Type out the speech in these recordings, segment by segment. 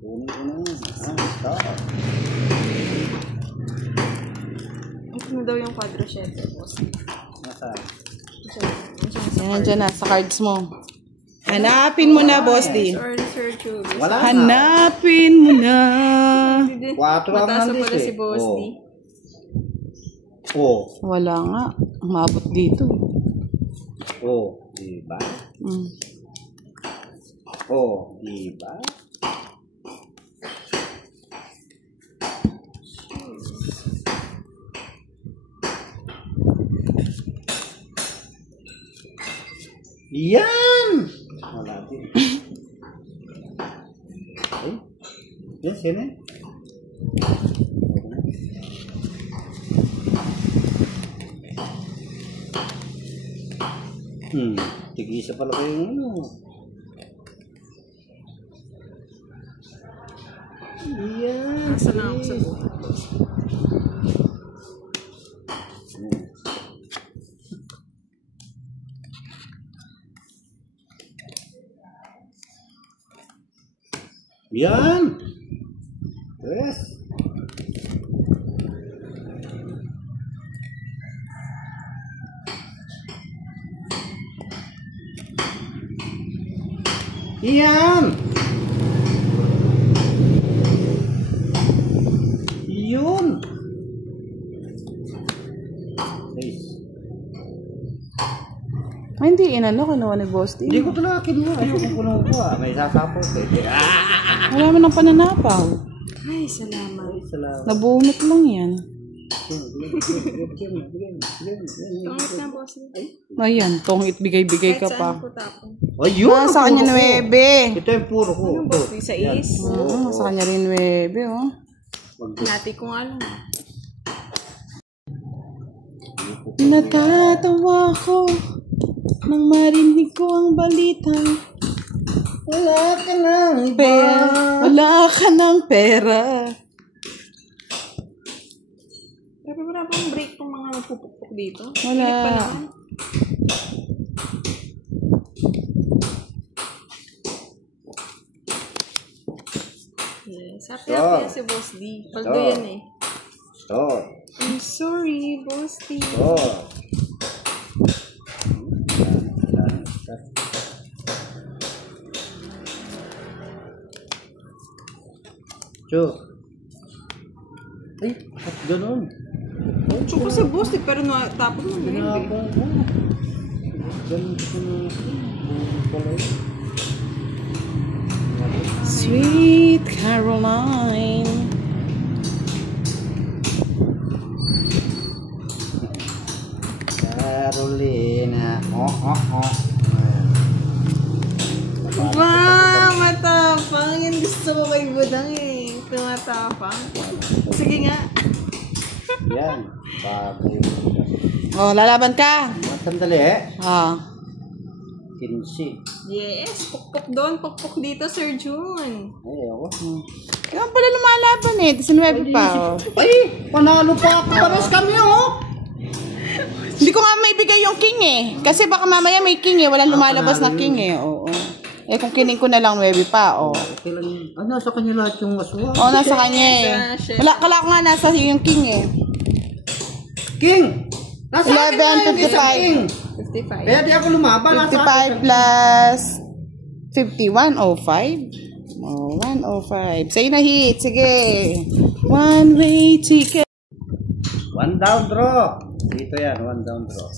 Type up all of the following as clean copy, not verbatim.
Kunin ko na yun. Stop. Ito na daw yung quadroshete, boss. Nasaan? Yan, dyan na, sa cards mo. Hanapin mo na, Boss D. Wala na. Hanapin mo na. 4 ang mataas nandito pala si Boss D. Oh. Wala nga. Umabot dito. Oh, diba? Oh, diba? Yan! Wala din. Ay, yan, sino? Tigisa pala kayo ano. Yan. Nasa lang ako sa buhay. Yan. Yes. Yan. Yun. Ay, hindi inano, kinuha ni Boss D. Hindi ko talaga kinuha. Ayoko kuno ko ah. May sasapot eh. Wala mo ng pananapaw. Ay, salamat. Ay, salamat. Nabunot lang yan. Tungit na, boss. Ayan, tongit bigay-bigay ka Kahit pa. saan ko tapon. Ayun. Sa kanya 9. Ito yung puro ko. Yung boss, sa is. Sa kanya rin 9, oh. Nati ko nga lang. Natatawa ko nang marinig ko ang balita. Wala ka nang iba. Wala ka ng pera. Pero wala bang break tong mga nagpupukpuk dito? Wala. Pilit pa naman. Yes. Happy si Boss D. Paldo yan eh. Stop. I'm sorry, Boss D. Stop. Cho. Ay, at ganun. Tsoko si Boss D, pero tapos mo na yun eh. Ganun ko na. Sweet Caroline. Carolina. Wow, matapang. Yan gusto ko kay Budang eh. Tumatapang. Sige nga. Yan. Bago. Oh, lalaban ka. Sandali eh. Ah. 15. Yes, pukpuk doon, pukpuk dito, Sir June. Ay, ako. Kaya pala lumalaban eh. 19 pa. Oh. Ay, panalo pa ako. Pares kami oh. Hindi ko nga maibigay yung king eh. Kasi baka mamaya may king eh. Walang lumalabas na king eh. Oo. Eh kung kining ko na lang 9 pa. Oh. Okay lang yun. Ah, nasa kanya lahat yung aswa. Oo, nasa kanya eh. Wala, kala ko nga nasa yung king eh. King! Nasa akin na yung isang king. 55. Kaya di ako lumaban. 55 plus 50, 105. Oh, 105. Sa'yo na hit. Sige. One way ticket. One down draw. Dito yan, one down draw.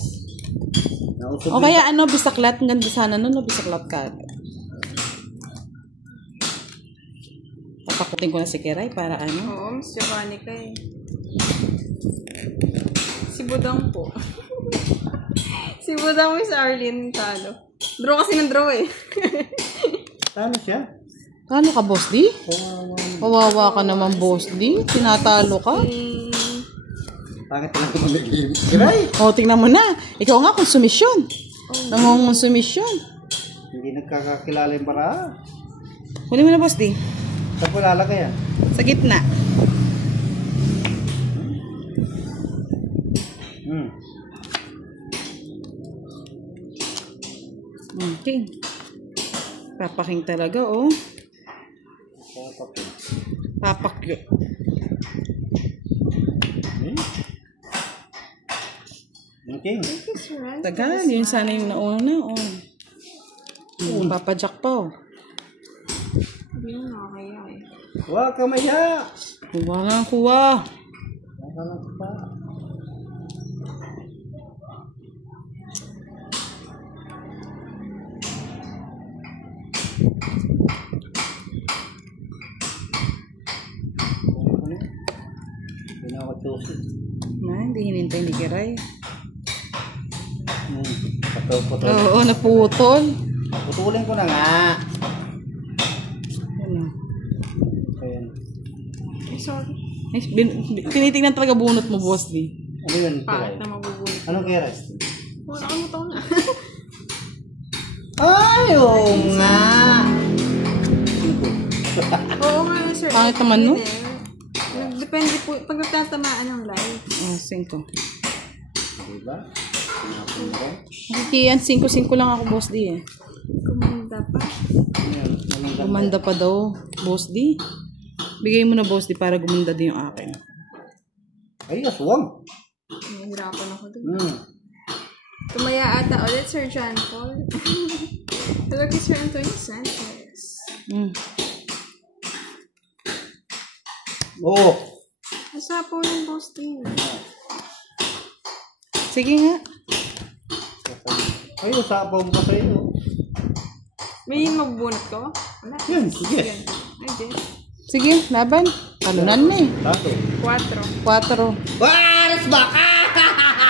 O kaya ano, bisaklat. Ang ganda sana nun, no? Bisaklat ka. Papakutin ko na si Kiray para ano. Oo, Miss Giovanni ka eh. Si Budang po. Si Budang, Miss Arlene, talo. Draw kasi ng draw eh. Talo siya? Talo ka, Boss D? Kawawa ka naman, Boss D. Tinatalo ka. Bakit lang naman nag-game? Kiray! O, tingnan mo na. Ikaw nga, konsumisyon. Nangongonsumisyon. Hindi nagkakakilala yung baraha. Huli mo na, Boss D. Saan po lalagay yan? Sa gitna. Okay. Papaking talaga, oh. Papakyo. Okay. Tagal, yun sana yung nauna. Papajack pa. Hindi mo nakakaya eh. Huwag ka maya. Kuha nga, kuha. Huwag ka lang pa. Hindi na ako tusi. Hindi hinintay ni Kiray. Putol. Oo, naputol. Putulin ko na nga. Ano? Ayan. Eh, sorry. Tinitingnan talaga bunot mo, boss, di. Ano yun? Paat na mabubunit. Anong keras? Wala ka mo taon na. Ay, oo nga. Oo nga, sir. Pangit naman, no? Depende po. Pag nagtatamaan ng light. 5. Diba? Sinapin ko. Hindi yan, 5-5 lang ako, boss, di eh. Kumanda pa. Ayan. Anong ganda? Gumanda pa daw, boss, di. Bigay mo na, boss, di, para gumanda din yung akin. Ay, aswang. Nahihirapan ako dun. Tumaya ata ulit, Sir John Paul. Hello kay Sir Antonio Sanchez. Oo. Nasapo ng boss din. Sige nga. Ay, usapaw mo pa sa'yo. May mabubunot ko? Wala. Yan, sige. Ay, di. Sige, laban. Talunan na eh. Tato. 4. 4. Waras baka!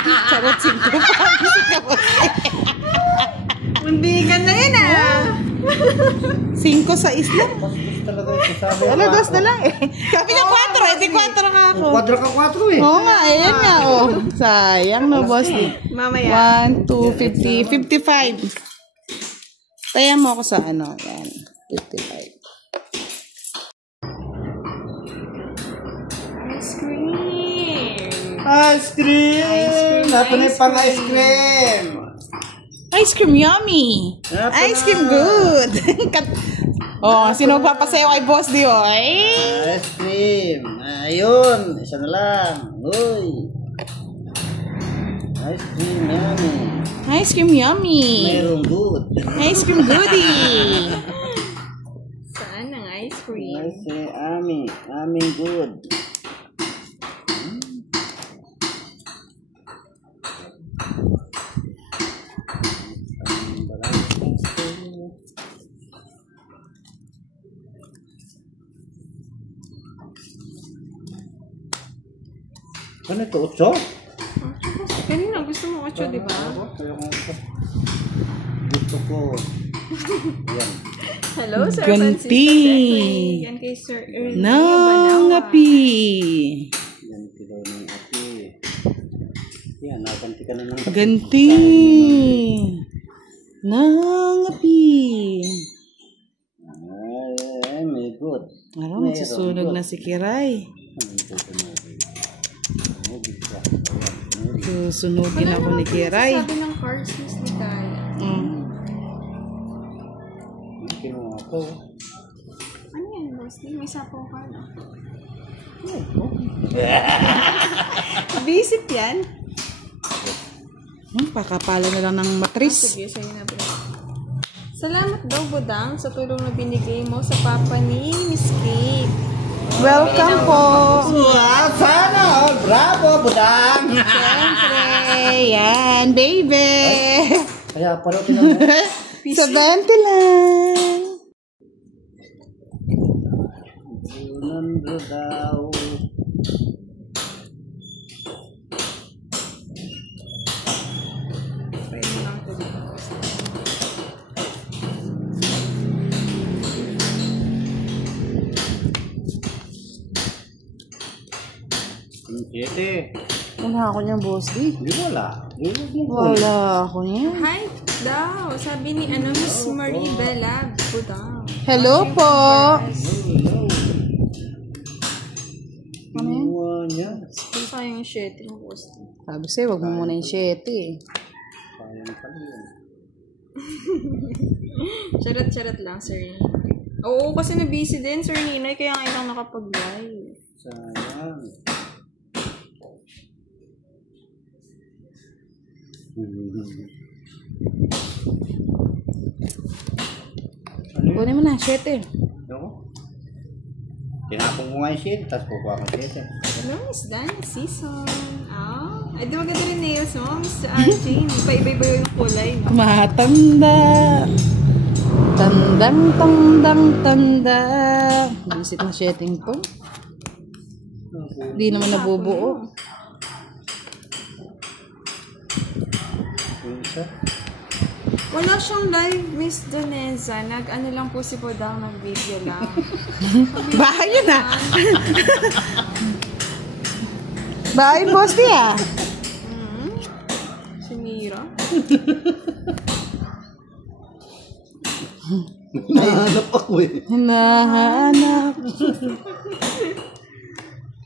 Charot, 5 pa. Hindi ka na yun ah. 5 sa isla. Bastos talaga ito. Sabi Wala, 2 na lang eh. Sabi niya 4, di 4 nga ako. Kwadra ka 4 eh. Oo nga, ayan nga oh. Sayang na, boss. Mamaya. 1, 2, 50, 55. Taya mo ako sa ano, yan. 55. Ice cream. Ice cream! Ice cream, Nato na ice pang ice cream! Ice cream yummy. Nato Ice na. cream good. Sino magpapasayaw kay boss di oy? Ice cream! Ayun! Isa na lang! Uy! Ice cream yummy! Ice cream yummy. Mayroong good! Ice cream goodie. Saan ang ice cream? Ice cream yummy! Yummy good! Ano ito? 8? Kanina gusto mo 8, di ba? Gusto ko. Yan. Hello, Sir Ganti. Francisco Secretary. Yan kay Sir Ernie Nangapi. Yan kilo ng api. Yan, nakanti ka na ng api. Ganti. Nangapi. Ay, may good. Ano, magsusunog na si Kiray. Susunugin ako ni Kiray. Sabi ng cars ni Kaya. Kinuha ko. Ano yan, boss? May sapo ka na. Visit yan? Pakapala na lang ng matris. Sige, sa'yo na, bro. Salamat daw, Budang, sa tulong na binigay mo sa papa ni Miss Kate. Welcome po. Wow, sana all. Bravo, budang. Siyempre, yan, baby. Kaya parotin mo. Sa 20 lang. Nando daw. Pwede mo lang ito dito. Siyete. Wala ako niyan, boss D. Hindi wala. Wala ako niyan. Hi daw, sabi ni Miss Marie Bella Budang. Hello po. Ano yan? Niya. Sayang yung shit yung boss. Sabi sa'yo, wag mo muna yung 7 eh. Sayang pala yun. Charot-charot lang, sir. Oo, kasi na-busy din, Sir Ninoy, kaya ngayon lang nakapag-live. Sayang. Kunin mo na, 7. Ako? Tinapong ko nga yung shit, tapos kukuha ko shit. Hello, Miss Dana Season. Ay, di maganda rin nails mo, Miss Arjane. Paiba-iba yung kulay, no? Matanda. Tanda. Bisit na setting to. Hindi naman nabubuo. Yung isa? Wala siyang live, Miss Doneza. Nag-ano lang po si Podang, nag-video lang. Bahay yun ah. Bahay boss niya. Sinira. Nahanap ako eh. Hinahanap.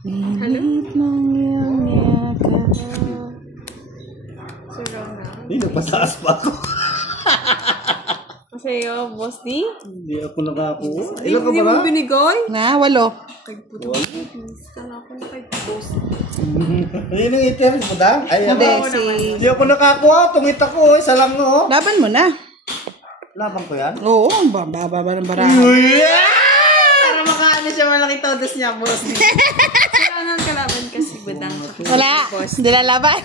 Hello? Pilit ng iyong yakap. Sir Ronald. Hindi, nagpasaas pa ako. Masaya, Boss D. Hindi ako nakakuha. Hindi Ilan ka mo ba na? binigay? Na, 8. Kagputo. Sana ako na kay Boss. Yun ang iteris mo, Dang? Ay, Hindi, ako. si... Hindi ako nakakuha. Tungit ako. Isa lang no. Laban mo na. Laban ko yan. Oo, baba ng barahan. Para makaano siya malaki todos niya, Boss D. Sir Ronald kalaban kasi Budang. Wala, hindi lalaban.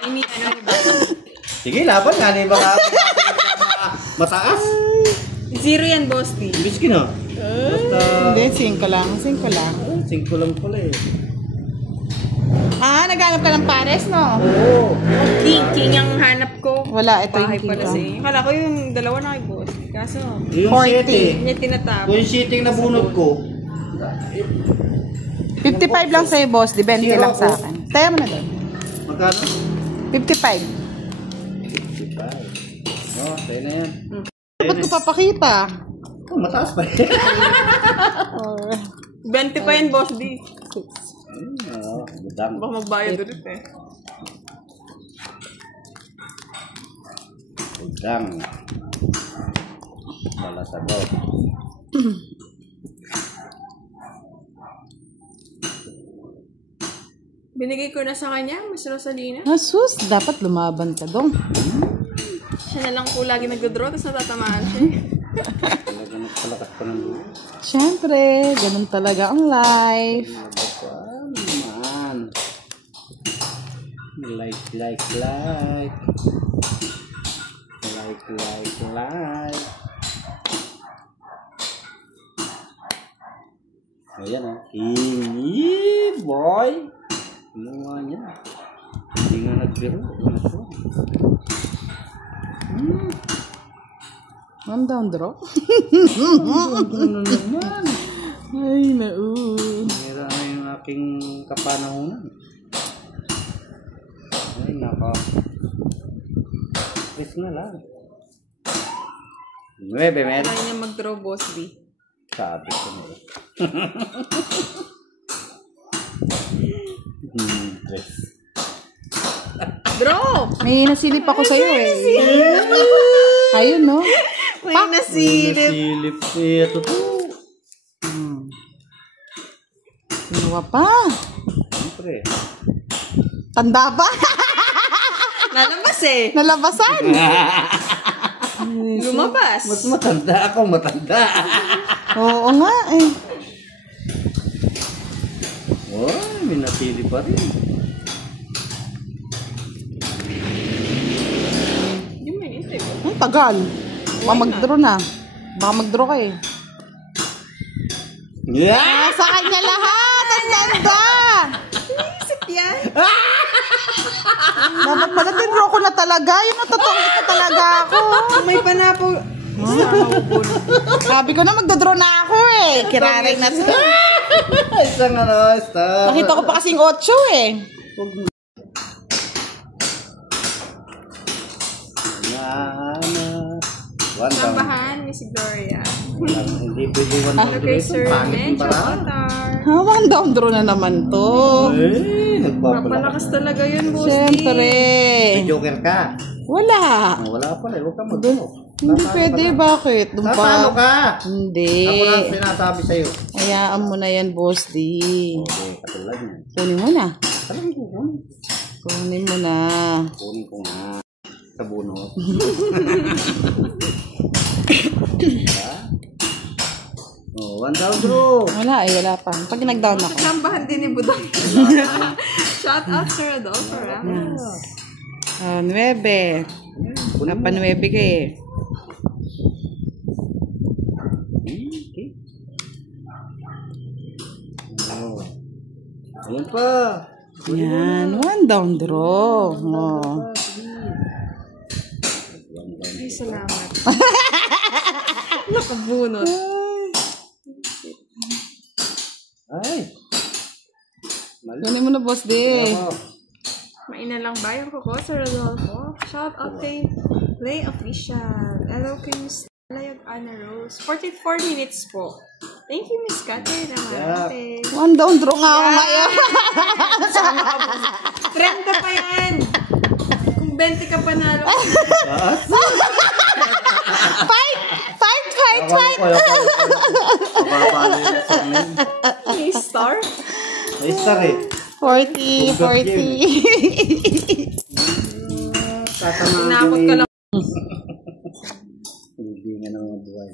I mean, ano ni Boss? Sige, laban nga. Hindi baka mataas. 0 yan, Boss D. Biskin no? Basta... Hindi, 5 lang. 5 lang. 5 lang pala eh. Ah, naghanap ka ng pares, no? Oo. King ang hanap ko. Wala, ito Bahay yung king pala ko. sa inyo. Kala ko yung dalawa na kay Boss. Kaso, Yung 40. sete. hindi niya tinatapos. Kung yung seating na bunod ko. 55 lang sa'yo, boss. Di 20 lang sa akin. Tayo mo na doon. Magkano? 55. 55. Oh, tayo na yan. Ba't ko papakita? Oh, mataas pa eh. 20 pa yan, Boss D. Oo, budang. Baka magbayad ulit eh. Budang. Wala sa go. Binigay ko na sa kanya, Miss Rosalina. Asus, dapat lumaban ka dong. Siya na lang po lagi nag-draw, tapos natatamaan siya. Talaga nagpalakas pa ng buhay. Siyempre, ganun talaga ang life. Man. Like. Ayan o. Kingi, boy. Kinuha niya. Hindi nga nagbiro. One down draw. Ano naman? Ay, nau. Meron na yung aking kapanahonan. Ay, naka. Chris na lang. 9, men. Kaya niya mag-draw, Boss D. Sabi ko na eh. Chris. Draw! May nasilip ako sa'yo eh. Ayun, no? May nasilip. Silip eh. Ito to. Sinuwa pa. Siyempre. Tanda pa. Nalabas eh. Nalabasan. Lumabas. Mas matanda ako, matanda. Oo nga eh. Oh, may nasilip pa rin. Hindi mo inintay ko. Ang tagal. Baka mag-draw na. Baka mag-draw ka eh. Yeah! Sa kanya lahat. Ang ganda. Isip yan. Dapat pala tinraw ko na talaga. Yun ang totoong ito talaga ako. May panapo. Sabi ko na magdodraw na ako eh. Kiraray na to. Isang ano, stop. Nakita ko pa kasing 8 eh. One down. Sambahan, Miss Gloria. Hindi pwede one down. Hello kay Sir Pangit yung Mencho paraan. Otar. One down draw na naman to. Eh, nagpapalakas. Papalakas talaga yun, Boss D. Siyempre. May joker ka. Wala. Wala pala, huwag ka mag-draw. Hindi pwede, bakit? Doon Tatalo pa. ka! Hindi. Ako lang sinasabi sa'yo. Hayaan mo na yan, Boss D. Okay, katulad niya. Kunin mo na. Talagang kukunin. Kunin mo na. Kunin ko nga. Sa bunot. Oh, 1,000 bro. Wala wala pa. Pag nag-down ako. Kasambahan din ni Budang. Shout out Sir Rodolfo Ramos. 9. Napa-9 ka eh. Okay. Oh. Ayan pa. Yan. 1 down draw. Oh. Ay, salamat. Nakabunot. Ay. Mali. Kunin mo na, Boss D. Ako. Maina lang ba yung kuko, Sir Rodolfo? Shout out kay Play Official. Hello kay Miss Layag Ana Rose. 44 minutes po. Thank you, Miss Kate. Naman. 1 down draw nga ako ngayon. 30 pa yan. Kung 20 ka panalo. Fight! May star? Ay, star eh. 40. Tatamaan Tinakot ka lang. Libingan ng mga buhay.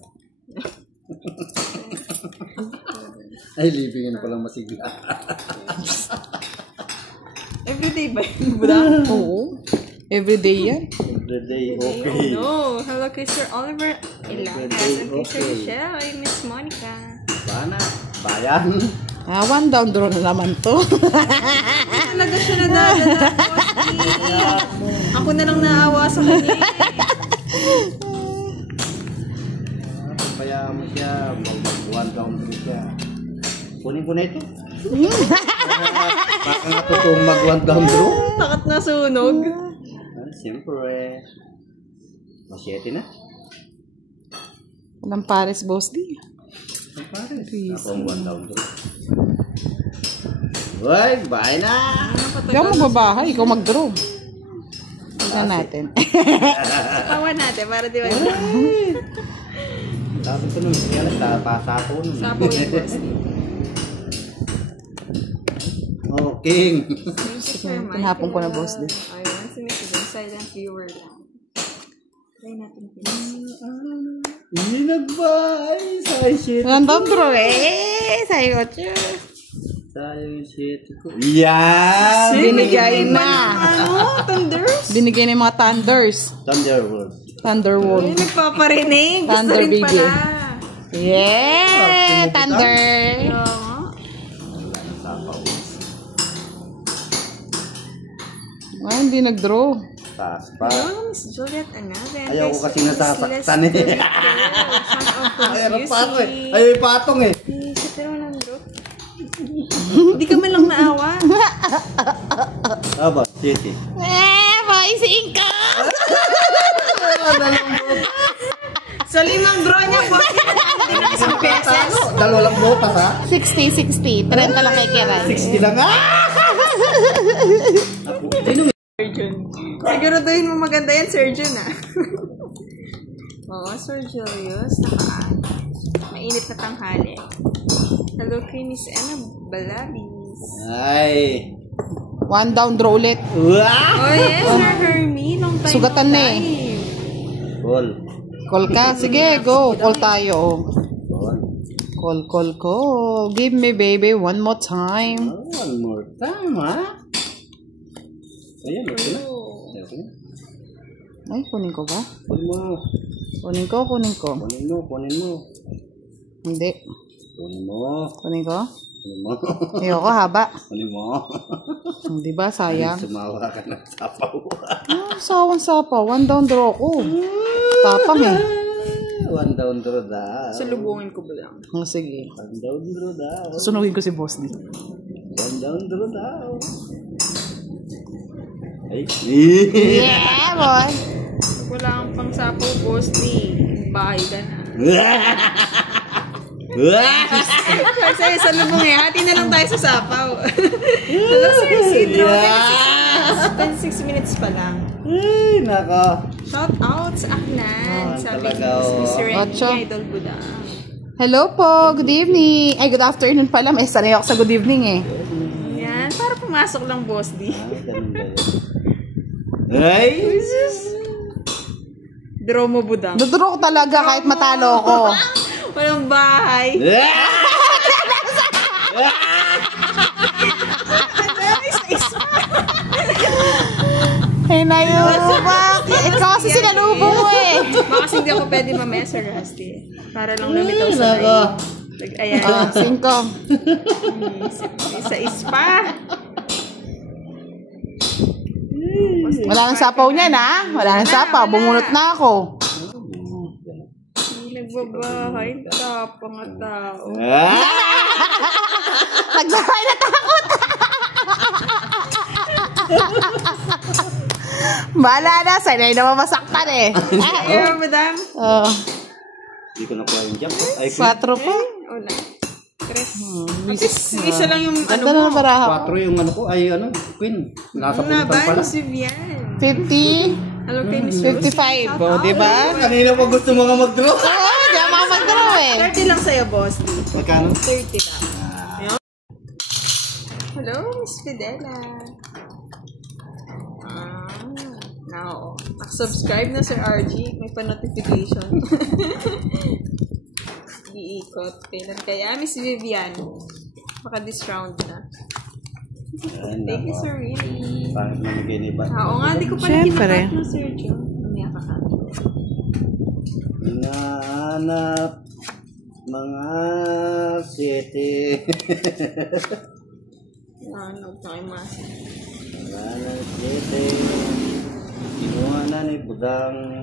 Ay, libingan pa lang masigla. Everyday ba yun, Budang? Oo. Everyday yan. Everyday, Oh okay. no. Hello kay Sir Oliver Ilagas and kay Sir Okay. Michelle ay Miss Monica. Bana, bayan. 1 down draw na naman to. Talaga siya nadadala. Ako na lang naawa sa kanya. Kaya mo siya, mag-1 down siya. Kunin ko na ito. Baka nga totoong mag-1 down draw. Takat na sunog. Siyempre. Masyete na. Walang pares, Boss D. Ang pares. Ako ang 1 down draw. Uy, bye na! Ikaw magbabahay, ikaw mag-draw. Tignan natin. Tawa natin para di ba? Sabi ko nung kaya nagtapasapo nun. Sapo yung boss. Oh, King. Tinapon ko na, Boss D. Ayun, si Miss Eden, silent viewer lang. Try natin please. Hindi nag-bye. Sayang shit. 1 down draw eh. Sayo ko, cheers. Sayang shit ko. Yan! Binigay na. Ano? Thunders? Binigay na yung mga Thunders. Thunderworld. Thunderwolf. Ay, nagpaparinig. Gusto Thunder rin baby. pala. Yeah! Thunder. Oo. Wala nang sapaw. Hindi nag-draw. Taas pa. Hello, Miss Juliet Anave. Ayaw ko kasi nasasaktan eh. Ay, ano patong eh. Ay, patong eh. Sa pero ng group. Hindi ka man lang naawa. Aba, city. Paising ka! So, 5 draw niya po. Hindi na isang beses. Dalawa lang botas ha? 60. 30 lang kay Kiran. 60 lang ah! Siguraduhin mo maganda yan, Sir Jun, ah. Oo, Sir Julius. Mainit na tanghali. Hello kay Miss Anna Balabis. Ay! 1 down draw ulit. Wow! Oh, yes, Sir Hermie. Long time Sugatan no na eh. live. Call. Call ka. Sige, go. Call tayo. Call. Call. Give me, baby, one more time. Oh, one more time ha? Ayan, ito na. Ito na. Ay, kunin ko ba? Kunin mo. Kunin ko. Kunin mo. Hindi. Kunin mo. Kunin ko? Kunin mo. Ayoko, haba. Kunin mo. Hindi ba, sayang? Sumawa ka ng sapaw. Sawan-sapa. 1 down draw ko. Tapang eh. 1 down draw daw. Salubungin ko ba lang? Sige. 1 down draw daw. Susunugin ko si Boss D. 1 down draw daw. Ay. Yeah, boy. Wala kang pang sapo, boss ni. Bahay ka na. Kasi sa lubong eh. Hati na lang tayo sa sapaw. Hello, Sir Isidro. 26 minutes pa lang. Ay, naka. Shout out sa Aklan. Sabi talaga, ni Mr. Renny, Ocho. Idol Budang. Hello po, good evening. Ay, good afternoon pala. May sanay ako sa good evening eh. Yan, para pumasok lang, Boss D. Ganun ba yun? Ay! Draw mo, Budang. Duduro ko talaga kahit matalo ko. Walang bahay. Hey, nayo, bakit? Ikaw kasi sinalubo mo eh. Baka kasi hindi ako pwede mamaya sa Rusty. Para lang lumitaw sa tayo. Ayan. Oh, 5. Isa ispa. Wala nang sapaw niyan ha. Wala nang sapaw. Bumunot na ako. Hindi nagbabahay. Tapang at tao. Nagbahay na takot. Bahala na. Sanay na mamasaktan eh. Ayaw, madam. Oh, Hindi ko nakuha yung jump. Ay, 4 pa. Wala. Tres. At least, isa lang yung ano Ganda na mo. ng baraha. 4 yung ano ko. Ay, ano, queen. Nasa Ang puntan pala. laban, si Vian. 50. Hello kay Miss Rose. 55. Oh, diba? Kanina pa gusto mga mag-draw. Oo, di ako makapag-draw eh. 30 lang sa'yo, boss. Magkano? 30 lang. Hello, Miss Fidela. Now, subscribe na Sir RG. May pa-notification. Iikot. Kailan kaya, Miss Vivian? Baka this round na. Thank you, Sir Really. Parang namigay ni ba? Oo nga, di ko pala Siyempre. kinakat ng Sir Joe. Mamaya kakat. Hinahanap mga city. Ano, tayo mas. Mga city. Kinuha na ni Budang.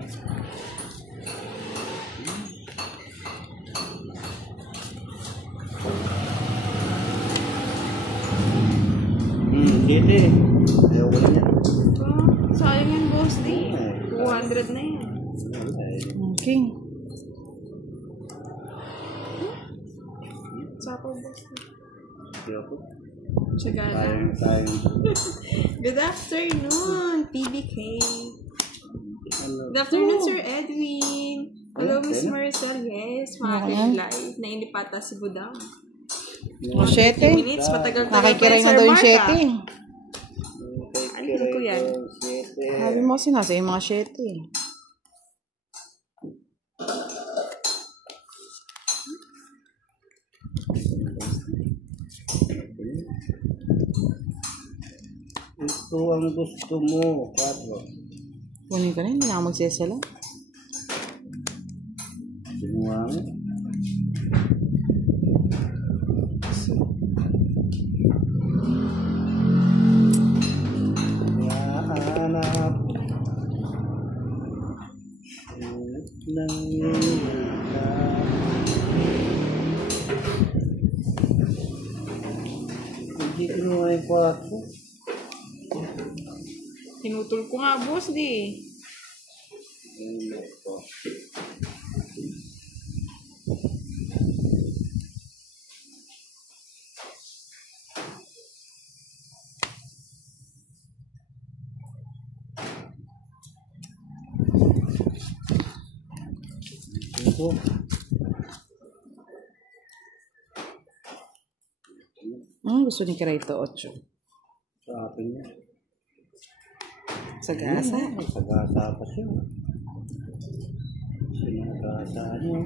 City. Ayaw ko na niya. Sayang yan, boss. Di. 200 na yan. Okay. Sapo, boss. Ayoko. Tsaga na. Tayong. Good afternoon, PBK. Ano? Good afternoon, Sir Edwin. Hello, Miss Ano? Maricel. Yes, mga Ayan. live. Nainipata si Budang. O, 7. 15 minutes, matagal-tagal Nakikiray na Sir daw yung Marta. 7. Ano ko yan? Sabi mo kasi nasa yung mga 7. Ito ang gusto mo, Carlos. Kunin ka na, hindi na ako magsesala. Sinuha mo. Naanap ng hindi kinuha yung kwarto. Tinutol ko nga, boss, di. Ito. Gusto ni Kiray ito, 8. Sa akin niya. Sa gasa. Sagasa pa siya. Sinagasa niya.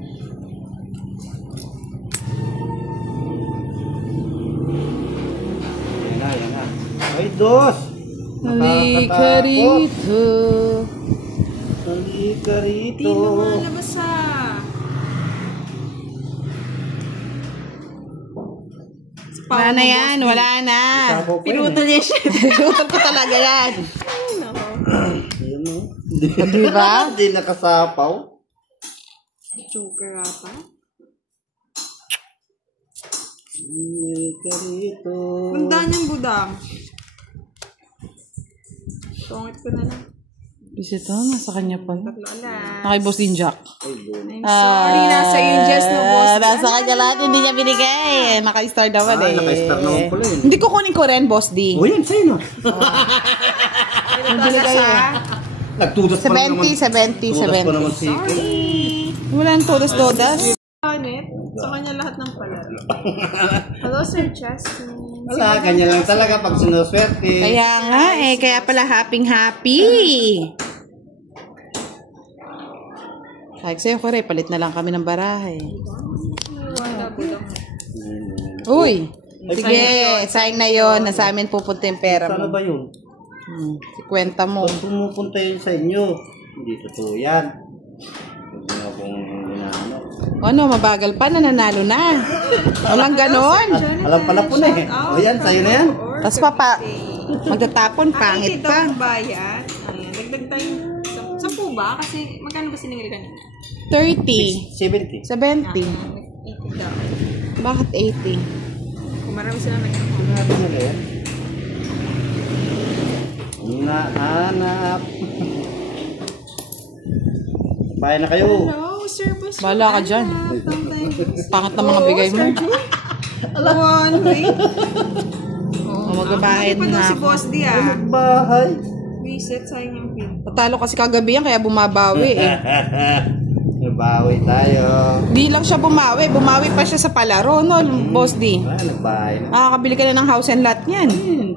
Yan na. Ay, dos! Halika rito. Halika Di rito. lumalabas Wala na yan, wala na. Sapo pa yun Pinutol niya siya. Pinutol ko talaga yan. Ay, nako. Yun o. Di ba? Hindi nakasapaw. Joker ata. Halika rito. Tandaan niyang Budang. Tungit ko na lang. Kasi ito, nasa kanya pa. Tatlo alas. Nakay Boss din Jack. Ay, doon. I'm sorry, nasa Angels na boss. Nasa kanya lahat, hindi niya binigay. Naka-star naman eh. Naka-star naman pala yun. Hindi ko kunin ko rin, Boss D. O yan, sa'yo no. Tatlo alas ha. Nagtudos pa naman. 70. Pa naman si Wala nang todas-todas. Janet, sa kanya lahat ng palaro. Hello, Sir Justin. Wala, kanya lang talaga pag sinuswerte. Kaya nga eh, kaya pala happy. Sabi sa'yo, Kore, palit na lang kami ng barahe. Wala po lang. Uy, sige, sayang na yon. Nasa amin pupunta yung pera Saan mo. ba yun? Si kwenta mo. Pag pumupunta yun sa inyo, hindi totoo yan. Huwag niyo akong inaano. Ano, mabagal pa, nananalo na. Walang ganon. Alam pala po na eh. O yan, sa'yo na yan. Tapos magtatapon, pangit Ito pa. ang bayan. Ayan, dagdag tayo. 10 ba? Kasi magkano ba siningil ka niya? 30. 70. 70. 80 daw. Bakit 80? Kung marami sila nag-ako. Grabe na yan. Nahanap. Bayan na kayo. Hello, Sir Boss. Bahala ka dyan. Pangit na mga bigay mo. One way. Magbabayad pa daw na si ako. Boss D ah. Bahay. Reset, sayang yung pin. Tatalo kasi kagabi yan, kaya bumabawi eh. Nabawi tayo. Di lang siya bumawi. Bumawi pa siya sa palaro, no, Boss D? Ah, nagbahay na. Nakakabili ka na ng house and lot niyan.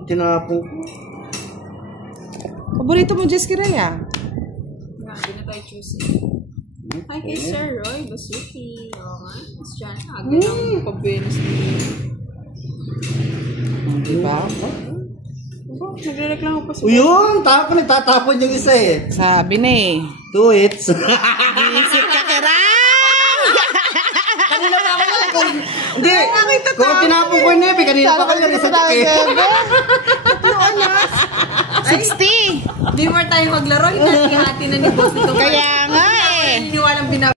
Tinapong ko. Paborito mo, Jessica Raya? Hindi na tayo choosing. Hi kay Sir Roy Basuki. Oo nga. Miss Jan. Agad ang pabenos niya. Diba? Nagre-reklamo pa si Uy, yun! Nagtatapon yung isa eh. Sabi na eh. Do it. Visit ka, Kerang! Kanina pa ako kung... Hindi! Kung tinapon ko yung nepe, kanina pa kayo isa eh. 60! Di more tayo maglaro. Hinati-hati na ni Boss dito. Kaya nga eh. Hindi walang binabalik.